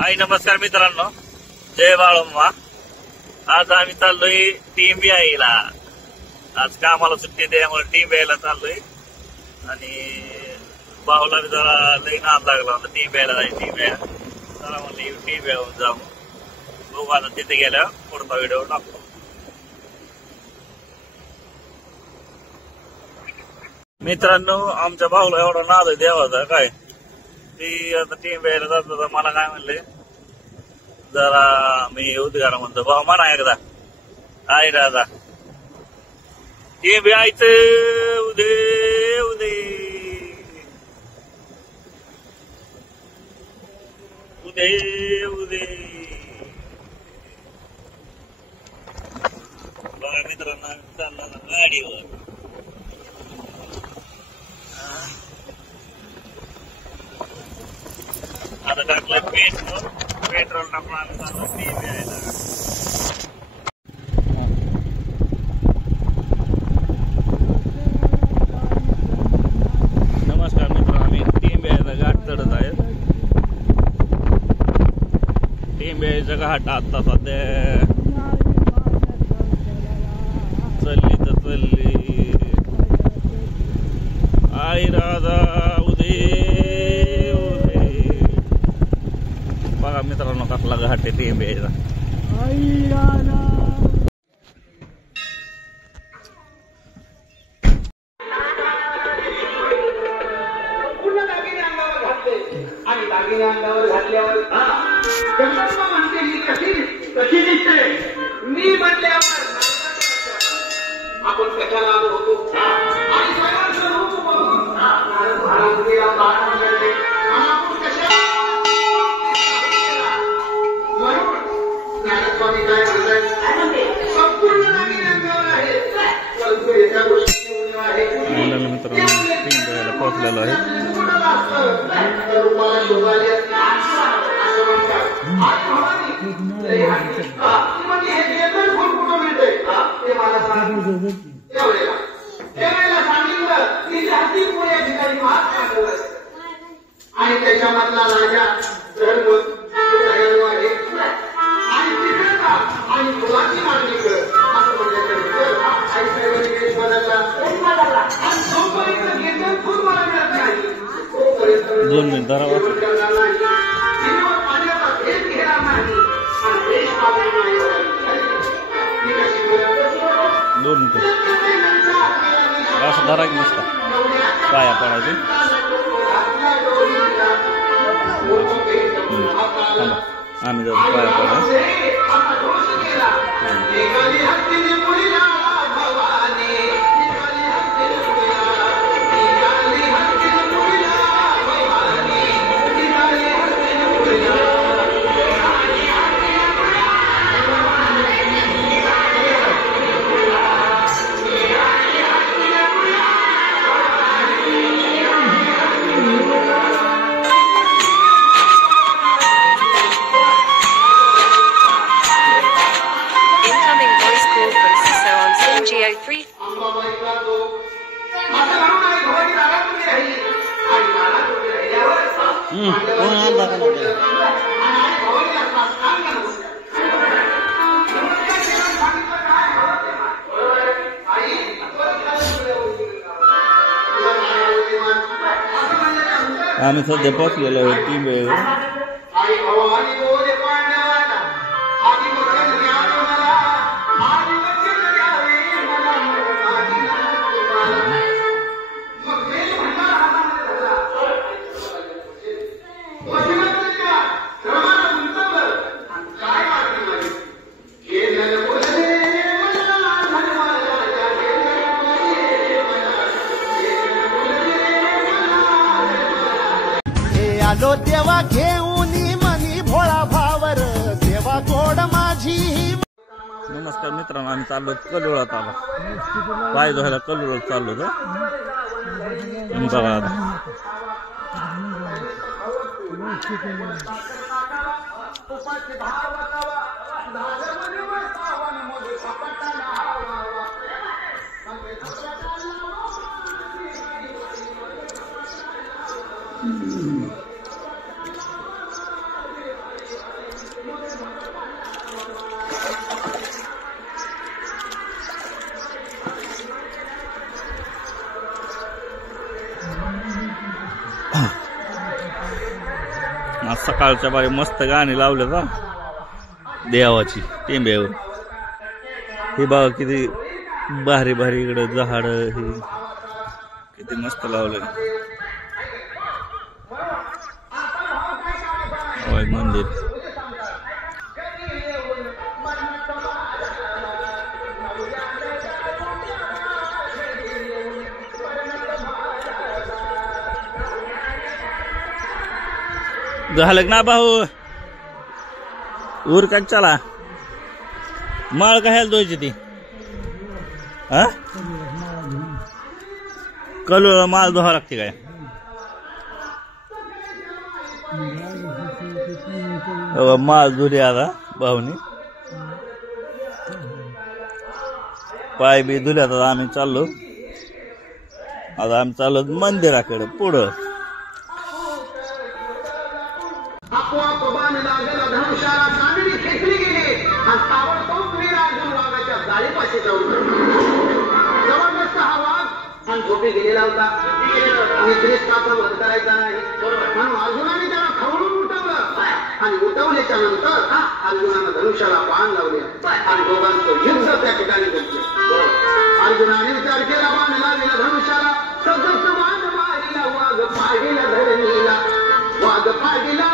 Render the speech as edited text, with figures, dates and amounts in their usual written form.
हाय नमस्कार मित्रांनो, जय बाळोम्मा। आज आम्ही चाललोय टीम यायला। आज कामाला सुट्टी त्यामुळे टीम यायला चाललोय आणि भाऊला जरा लई नाद लागला होता टीम यायला जायची। टीम यायला जरा म्हणले टीम यावून जाऊ, बघू आता तिथे गेल्यावर पुढचा व्हिडिओ टाकतो। मित्रांनो, आमच्या भाऊला एवढा नाद आहे देवाचा काय ती आता टीम यायला जात होता। मला काय म्हणले जरा मी उद्गार म्हणतो, भाऊ म्हणा एकदा आहे दादा टीम यायचं उदे उदे उदे उदे। बघा मित्रांनो, चालला ना गाडीवर। आता टाकलं पेट्रोल टाकून आम्ही चाललो टीम यायला। नमस्कार मित्रांनो, आम्ही टीम यायला घाट चढत आहे। टीम यायचा घाट आता सध्या चलली तर चलली आई राजा उदे उदे। बघा मित्रांनो कसला घाट आहे टीम यायचा। पूर्ण दागिने अंगावर घातले आणि दागिने अंगावर घातल्यावर गंगम्मा म्हणते ही कशी दिसते मी म्हटल्यावर आपण कशाला आलो होतो आणि स्वयंचं रूप बघून नारद महाराजांना बाण मिळाले आपण कशा म्हणून ज्ञानस्वामी काय म्हणतात संपूर्ण दागिने अंगावर आहे परंतु एका गोष्टीची उणीव आहे। मित्रांनो टीम यायला पोहोचलेलो आहे। आणि त्याच्यामधला राजा धर्म आहे आणि तिकडचा आणि मुलाची मागणी कर असं म्हणण्याच्या आई साहेबांनी बदलला आणि जोपर्यंत घेतलं खूप मला मिळत नाही तोपर्यंत 2 मिनिट धरावा। पाण्याचा भेद घेणार नाही आणि देश मागून नाही 2 मिनिट असं धरा की नसता पाया पडायचे। आम्ही जाऊ पाया पडा। आम्ही सध्या पोहोचलेलो आहे टीम यायला। आलो देवा घेऊन मनी भोळा भावर देवा गोड माझी। नमस्कार मित्रांनो, आम्ही चाललो कलुळात आलो पाय धुवायला कलुळात चाललो तर बघा आता सकाळच्या बारी मस्त गाणी लावले का देवाची टेंब्यावर. हे बघा किती भारी भारी इकडे झाड हे किती मस्त लावलंय. मंदिर झालं ना भाऊ. उरका चला माळ कशाला धुवायची ती हा कलर माळ धुवा लागते काय. माळ धुरी आता भाऊनी पाय बी धुल्यात. आता आम्ही चाललो मंदिराकडे पुढं. आपोआप बाण लागला धनुष्याला कांदडी खेचली गेली आणि ताबडतोब वीरार्जुन वाघाच्या जाळीपाशी जाऊन जबरदस्त हा वाघ आणि झोपी गेलेला होता. निद्रिस्ताचा वध करायचा नाही म्हणून अर्जुनाने त्याला खवळून उठवलं आणि उठवल्याच्या नंतर अर्जुनानं धनुष्याला बाण लावले आणि दोघांचं युद्ध त्या ठिकाणी घेतलं. अर्जुनाने विचार केला बाण लावलेला धनुष्याला सदस्य बाण मारिला वाघ पाडीला धरणीला वाघ पाडीला